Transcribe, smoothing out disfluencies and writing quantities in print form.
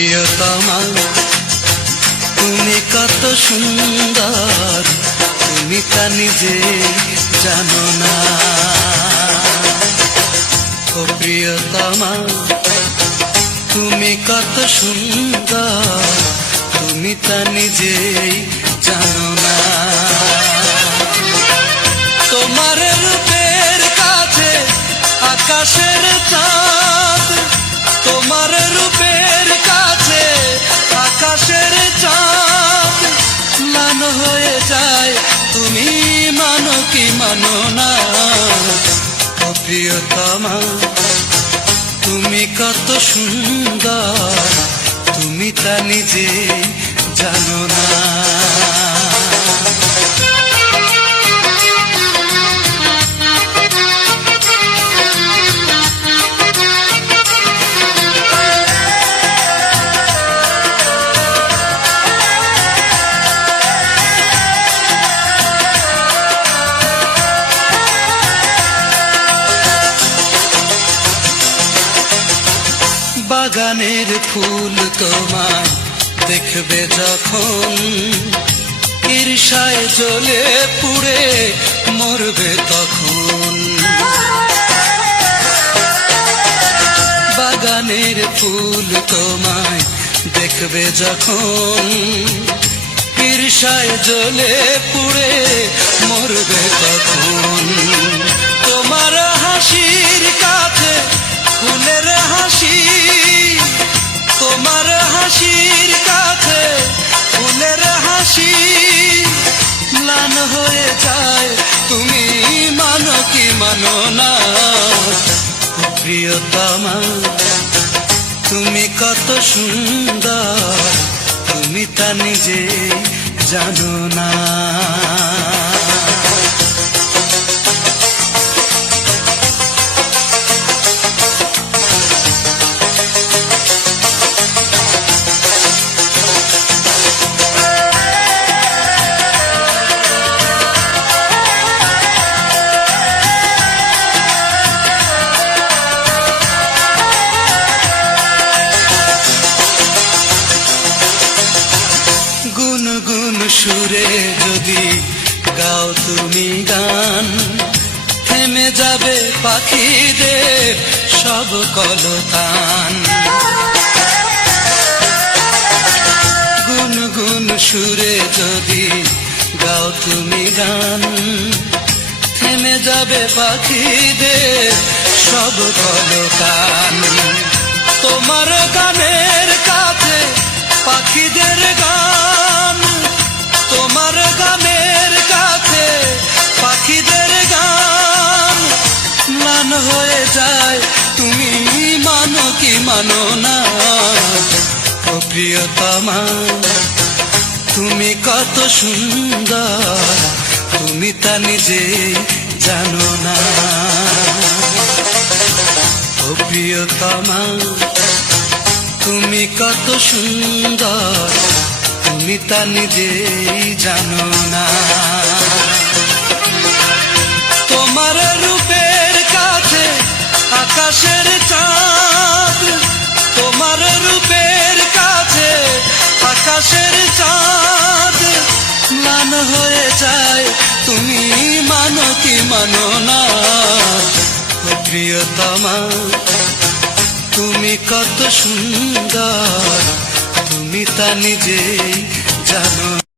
প্রিয়তমা তুমি কত সুন্দর, তুমি তা নিজে জানো না। ও প্রিয়তমা তুমি কত সুন্দর, তুমি তা নিজে জানো না। তোমার রূপের কাছে আকাশের চাঁদ, তোমার রূপের কাছে আকাশের চাঁদ ম্লান হয়ে যায়, তুমি মানো কি মানো না। ও প্রিয়তমা তুমি কত সুন্দর, তুমি তা নিজে জানো না। বাগানের ফুল তোমায় দেখবে যখন, ঈর্ষায় জ্বলে পুড়ে মরবে তখন। বাগানের ফুল তোমায় দেখবে যখন, ঈর্ষায় জ্বলে পুড়ে মরবে তখন। তোমার হাসির কাছে ফুলের হাসি, তোমার হাসির কাছে ফুলের হাসি ম্লান হয়ে যায়, তুমি মানো কি মানো না। প্রিয়তমা তুমি কত সুন্দর, তুমি তা নিজে জানো না। গুনগুন সুরে যদি গাও তুমি গান, থেমে যাবে পাখিদের সব কলতান। গুনগুন সুরে যদি গাও তুমি গান, থেমে যাবে পাখিদের সব কলতান। তোমার গানের কাছে পাখিদের গান, তোমার গানের কাছে পাখিদের গান ম্লান হয়ে যায়, তুমি মানো কি মানো না। ও প্রিয়তমা তুমি কত সুন্দর, তুমি তা নিজে জানো না। ও প্রিয়তমা তুমি কত সুন্দর, তুমি তা নিজেই জানো না। তোমার রূপের কাছে আকাশের চাঁদ, তোমার রূপের কাছে আকাশের চাঁদ ম্লান হয়ে যায়, তুমি মানো কি মানো না। ও প্রিয়তমা তুমি কত সুন্দর, তুমি তা নিজেই জানো।